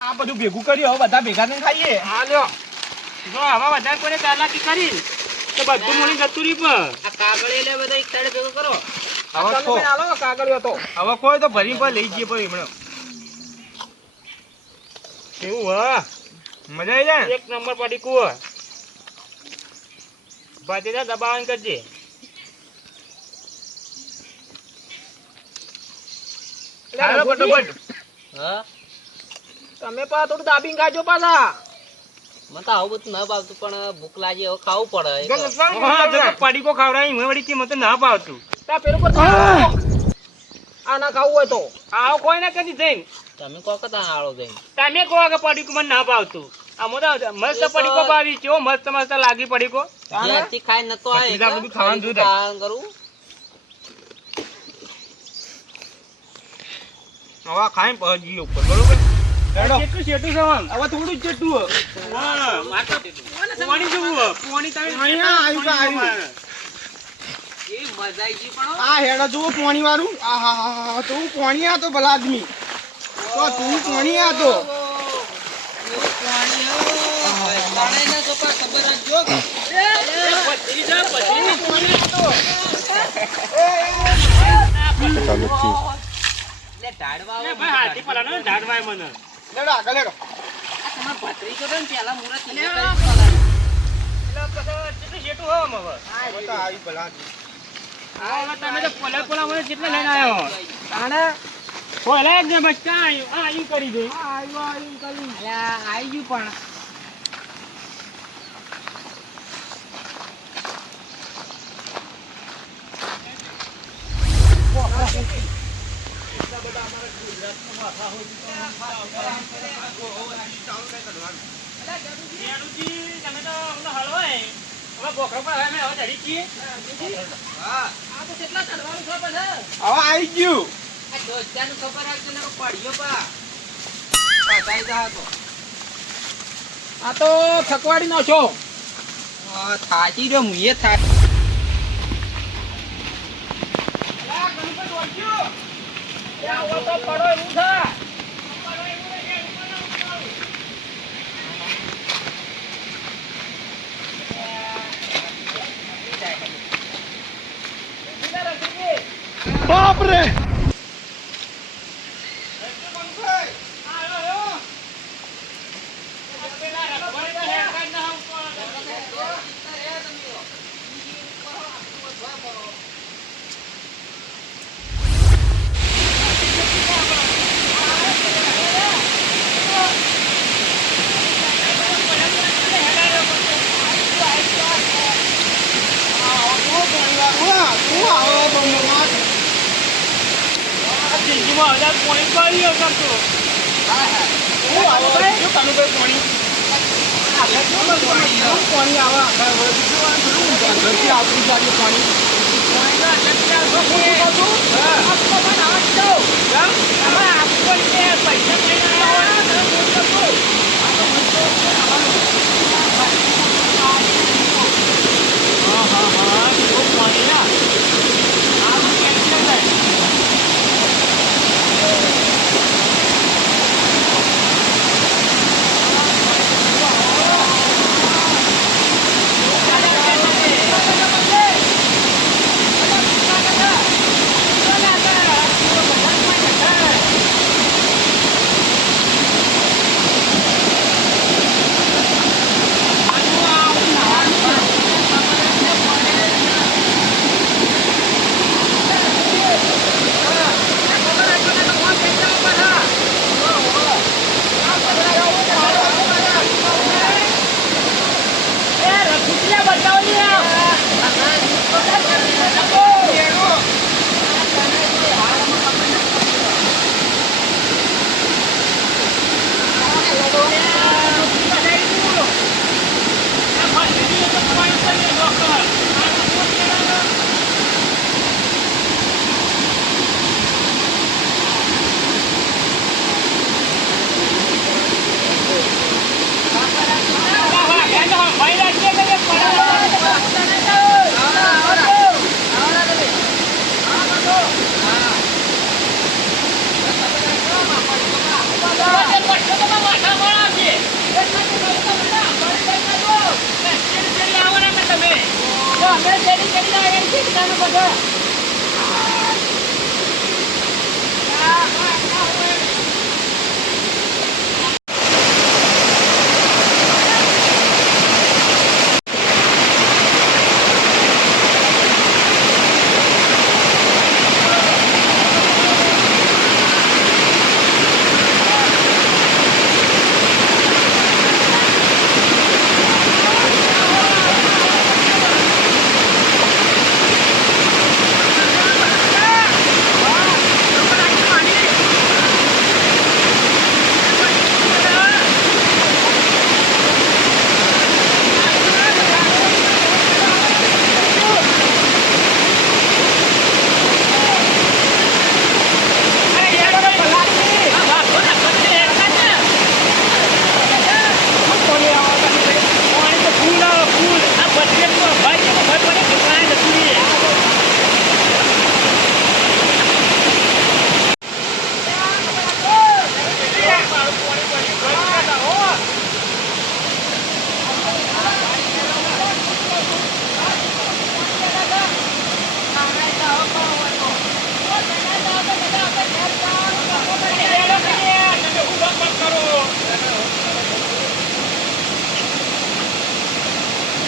આ બધું ભેગું કર્યું હવે બધા ભેગા થઈને ખાઈએ. હા લ્યો જો આવા બધા કોઈને ચાલાકી કરી તો બધું મળી જતું રહ્યું પણ આ કાગળ એટલે બધા એક સાઈડ ભેગો કરો. હવે તમે ખો. હાલો કાગળિયો તો હવે કોઈ તો ભરી પર લઈ જઈએ પછી હમણાં કેવું હા મજા આવી જાય ને? એક નંબર પડી કુવા ભાતીજા દબાવન કરજે હાલો ફટાફટ. હા તમે પા થોડું દાબીને ખાજો પાછા મને તો આવું બધું ના ભાવતું પણ ભૂખ લાગી હવે ખાવું પડે હા જો પડીકો ખવડાવી મેં વળી કે મને તો ના ભાવતું તા પેલો પર આ ના ખાવું હોય તો આવો કોઈ ના કદી જઈને તમે કહો કે ત્યાં આળો જઈને તમે કહો કે પડીકો મને ના ભાવતું આ મોટા મસ્ત પડીકો ભાવી કેવો મસ્ત મસ્ત લાગી પડીકો જ્યાંથી ખાઈ નતો આવે બીજા બધું ખાવાનું જોયું તારે. કરું હવે ખાઈને પછી જઈએ ઉપર બરોબર. હેડો. કેટલું શેઠું છે આમ? હવે થોડું જ જેટલું હે. હા, માથે પોણી જેવું હે. પોણી તમે અહીંયા આવ્યું કા આવ્યું. એ મજા આવી ગઈ પણ આ હેડો જુઓ પોણી વાળું. આહાહા, તું પોણી આ તો ભલા આદમી. તો તું પોણી આ તો. એ ભાઈ હાથી પલાનો ને ઝાડવાય મને. હેડો આગળ હેડો. એટલે પછી કેટલું શેઠું હે આમ હવે? હવે તો આવી ભલા આદમી. હા, હવે તમે તો પોલા મને કેટલા લઈને આવ્યો? પોલા એક ને બસ ક્યાં આવ્યું? આ આવ્યું કરી દે. આવી ગયું પણ ખેડૂતજી, તમે તો હમણાં હળવાય. હવે બોકરો પર હવે હવે ચડી છીએ. આ તો કેટલા ચડવાનું છે બધા હવે આવી ગયું. આ દોસ્તાનું ખબર રાખજો ને પડ્યો પા પતાઈ જા તો આ તો થકવાડી નો છો. થાકી રહ્યો મુએ થાક બાપ રે.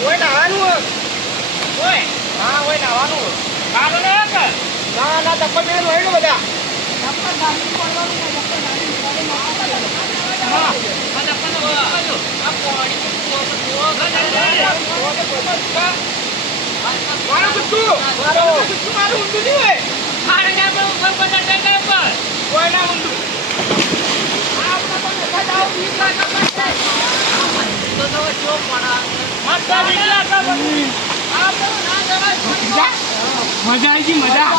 ઓય નાવાનું ઓય હા ઓય નાવાનું કાલો ને કે ના ના તપન મેં રોયડો બધા હા આ દપન નો બાજુ આ પોડી મારો ગુટ્ટુ મારો ઊંધું નહીં હોય ખાને ને ઉપર ઉપર ટકે ઉપર ઓય ના ઊંધું મજા આવી ગઈ મજા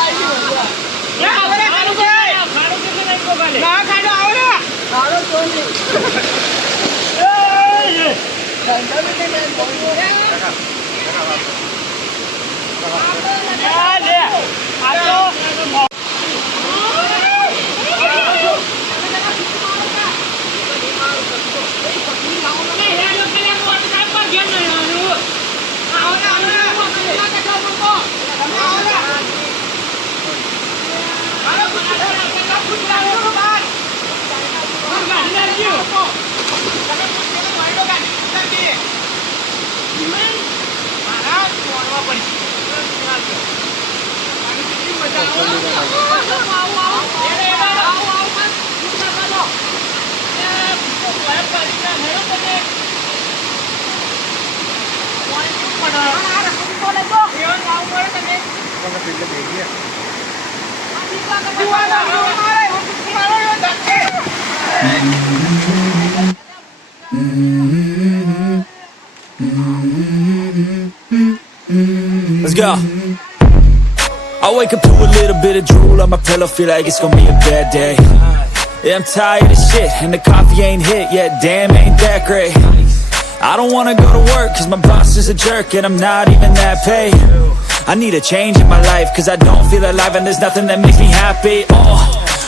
ના ખાડો આવો ને ખાડો તો નહીં Let's go. I wake up to a little bit of drool on my pillow, feel like it's gonna be a bad day. Yeah, I'm tired of shit, and the coffee ain't hit yet, damn, ain't that great. I don't wanna go to work, cause my boss is a jerk, and I'm not even that paid. I need a change in my life, cause I don't feel alive, and there's nothing that makes me happy.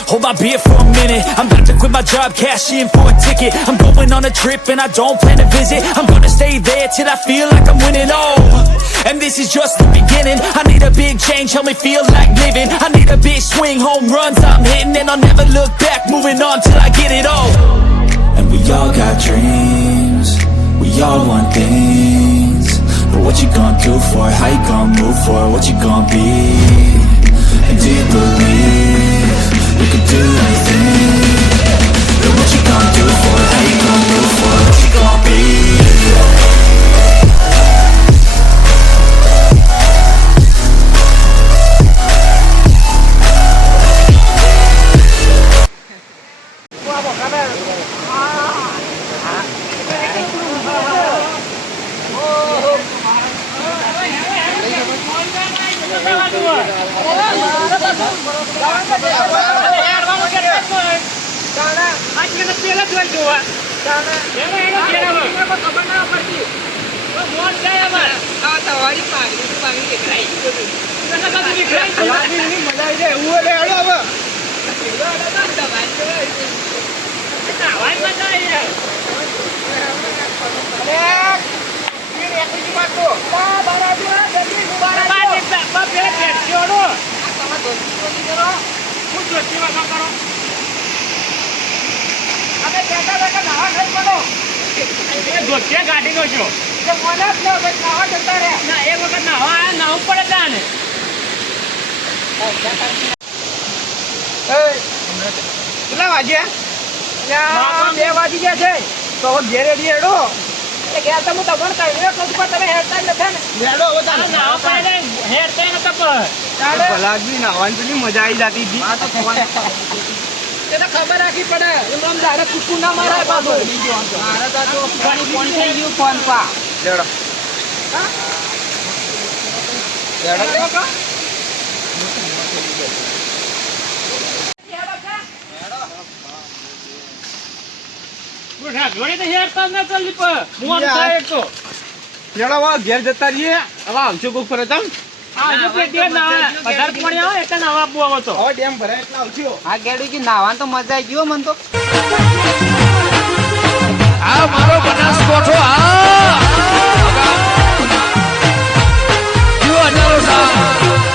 Hold my beer for a minute, I'm about to quit my job, cash in for a ticket. I'm going on a trip and I don't plan to visit. I'm gonna stay there till I feel like I'm winning, and this is just the beginning. I need a big change, help me feel like living. I need a big swing, home runs I'm hitting, and I'll never look back, moving on till I get it all. And we all got dreams, we all want things, but what you gonna do for it? How you gonna move for it? What you gonna be? And do you believe you can do anything? But what you gonna do for it? How you gonna move for it? What you gonna be? મજા આવી અરે ઈ એકલી વાત તો ગાડી નો છો ના એક વખત નાવું પડે ત્યાં ને કેટલા વાગ્યા 2 વાગી ગયા છે તો હવે ઘેરે હેડો ઘેર તો હું તમને કહ્યું તમે હેરતા જ નથી ને હેડો હવે તારે નાવા પડે હેરતા નતા પણ ભલાદમી નાવાની પેલી મજા આવી જતી હતી એને ખબર રાખવી પડે એમ આમ ડાયરેક્ટ કુકુ ના મારે પાછું મારે તો જો ફોન થઈ ગયું ફોન પા હેડો હેડો તો ઘણી તો હેરતા ના ચાલી હું આમ થાય તો હેડો હવે ઘેર જતા રહીએ હવે આવજો કોક ફરે તમ આજે પેટી ના વધારે પાણી આવે એટલે નાવા આપવું આવો તો હવે ડેમ ભરાય એટલે આવજો આ ગેડી કે નાવાનું તો મજા આવી ગયો મન તો હા